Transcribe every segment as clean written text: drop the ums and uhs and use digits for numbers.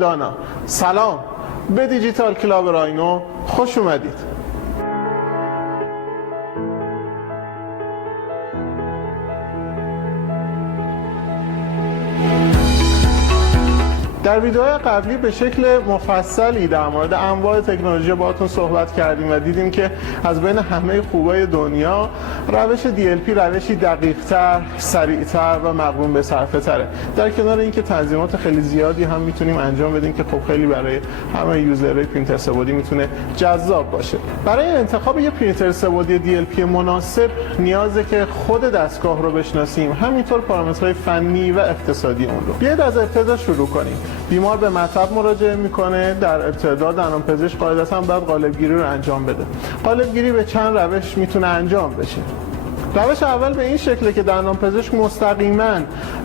دانا سلام، به دیجیتال کلاب راینو خوش اومدید. در ویدیوهای قبلی به شکل مفصلی در مورد انواع تکنولوژی باهاتون صحبت کردیم و دیدیم که از بین همه خوبای دنیا روش DLP روشی دقیق‌تر، سریع‌تر و مقرون به صرفه تره. در کنار اینکه تنظیمات خیلی زیادی هم میتونیم انجام بدیم که خب خیلی برای همه یوزرهای پرینتر سه‌بعدی میتونه جذاب باشه. برای انتخاب یه پرینتر سه‌بعدی DLP مناسب نیازه که خود دستگاه رو بشناسیم، همینطور پارامترهای فنی و اقتصادی اون رو. بیاید از ابتدا شروع کنیم. بیمار به مطب مراجعه میکنه. در ابتدا دندانپزشک قاعدتاً باید قالب‌گیری رو انجام بده. قالب‌گیری به چند روش میتونه انجام بشه. روش اول به این شکله که دندانپزشک مستقیما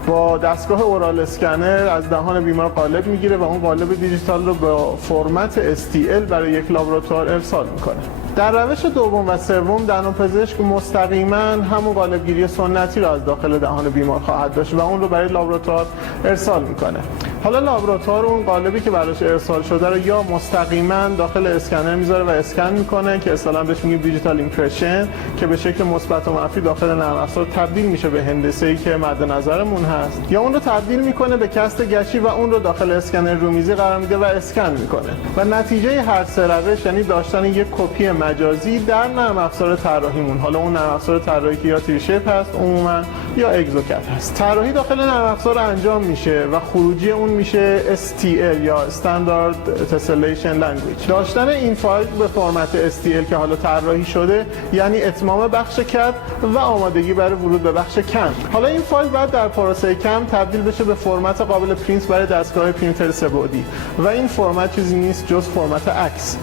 با دستگاه اورال اسکنر از دهان بیمار قالب میگیره و اون قالب دیجیتال رو با فرمت STL برای یک لابراتوار ارسال میکنه. در روش دوم و سوم دندانپزشک مستقیما همون قالب‌گیری سنتی رو از داخل دهان بیمار خواهد داشت و اون رو برای لابراتوار ارسال میکنه. حالا لابراتوار اون قالبی که براش ارسال شده رو یا مستقیما داخل اسکنر میذاره و اسکن میکنه که اصطلاحاً بهش میگیم دیجیتال ایمپرشن، که به شکل مثبت و منفی داخل نرم افزار تبدیل میشه به هندسه‌ای که مد نظرمون هست، یا اون رو تبدیل میکنه به کست گچی و اون رو داخل اسکنر رومیزی قرار میده و اسکن میکنه و نتیجه هر سه روش یعنی داشتن یک کپی مجازی در نرم افزار طراحیمون. حالا اون نرم افزار طراحی که یا تریشیپ هست عموما یا اگزوکت هست. طراحی داخل نرم افزار انجام میشه و خروجی اون میشه STL یا Standard Tessellation Language. داشتن این فایل به فرمت STL که حالا طراحی شده یعنی اتمام بخش کد و آمادگی برای ورود به بخش کم. حالا این فایل بعد در پروسه کم تبدیل بشه به فرمت قابل پرینت برای دستگاه پرینتر سه‌بعدی و این فرمت چیزی نیست جز فرمت عکس.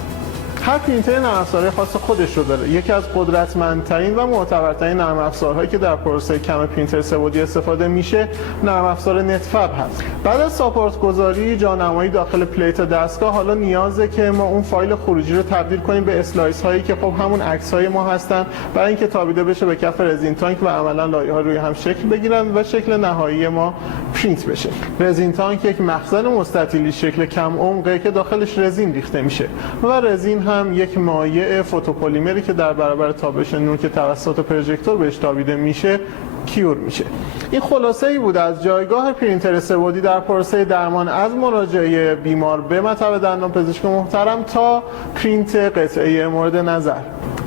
هر پرینتر نرم افزارهای خاص خودش رو داره. یکی از قدرتمندترین و معتبرترین نرم افزارهایی که در پروسه کم پرینتر سه‌بعدی استفاده میشه نرم افزار نتفب هست. بعد از ساپورت گذاری جانمایی داخل پلیت دستگاه، حالا نیازه که ما اون فایل خروجی رو تبدیل کنیم به اسلایس هایی که خب همون عکس های ما هستن، برای اینکه تابیده بشه به کف رزین تانک و عملا لایه ها روی هم شکل بگیرن و شکل نهایی ما پرینت بشه. رزین تانک یک مخزن مستطیلی شکل کم عمقه که داخلش رزین ریخته میشه و رزین هم یک مایع فوتوپلیمری که در برابر تابش نور که توسط پروژکتور بهش تابیده میشه کیور میشه. این خلاصه ای بود از جایگاه پرینتر سه‌بعدی در پروسه درمان، از مراجعه بیمار به مطب دندانپزشک محترم تا پرینت قطعه مورد نظر.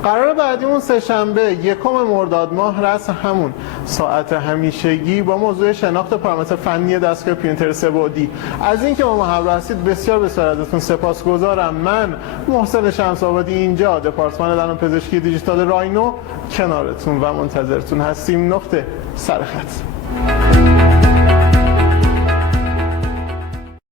قرار بعدیمون سه‌شنبه 1 مرداد ماه رأس همون ساعت همیشگی با موضوع شناخت پارامتر فنی دستگاه پرینتر سه‌بعدی. از اینکه با ما همراه هستید بسیار بسیار ازتون سپاسگزارم. من محسن شمس‌آبادی اینجا دپارتمان دندانپزشکی دیجیتال راینو کنارتون و منتظرتون هستیم. نقطه سرخط.